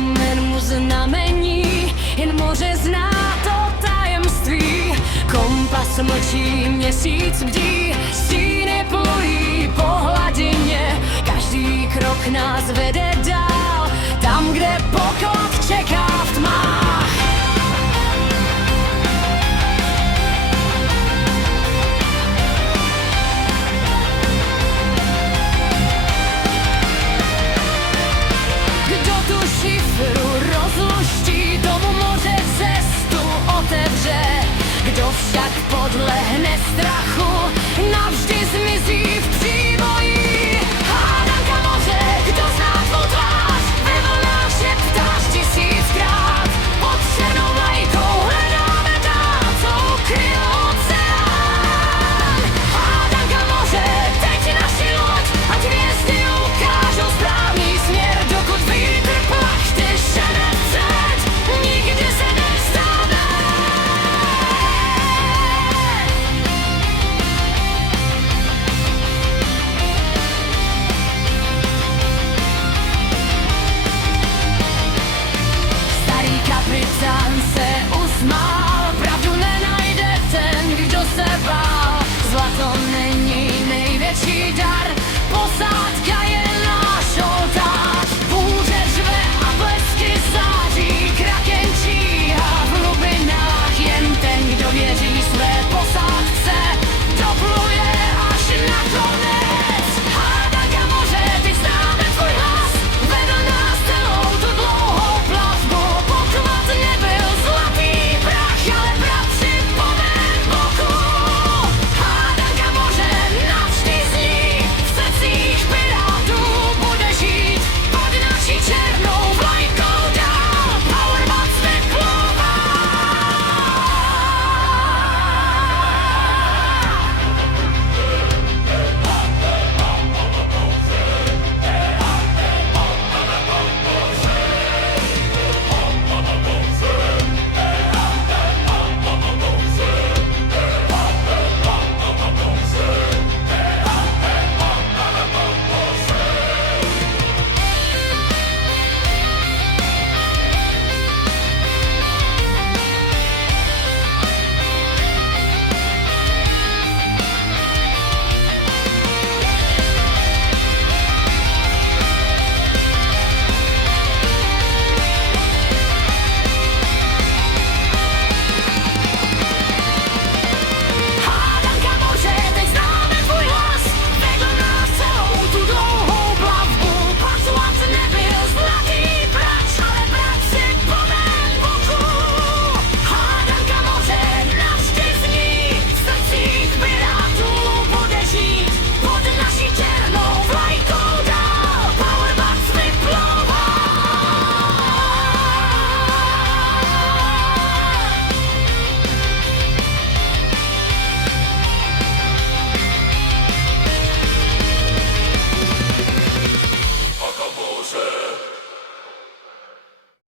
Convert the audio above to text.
kámen mu znamení, jen moře zná to tajemství. Kompas mlčí, měsíc bdí, stíny plují po hladině. Každý krok nás vede dál, tam, kde poklad čeká v tmách. Kdo tu šifru rozluští, tomu moře cestu otevře. Kdo však podlehne strachu, navždy zmizí v příboji. Hádanka moře, kdo zná tvou tvář, ve vlnách šeptáš tisíckrát. Pod černou vlajkou hledáme tam, co ukryl oceán. Hádanka moře, teď naši loď, ať hvězdy ukážou správný směr, dokud vítr plachte šenecet, nikdy se nestane. Starý kapitán se usmál, pravdu nenajde ten, kdo se bál. Zlato není největší dar.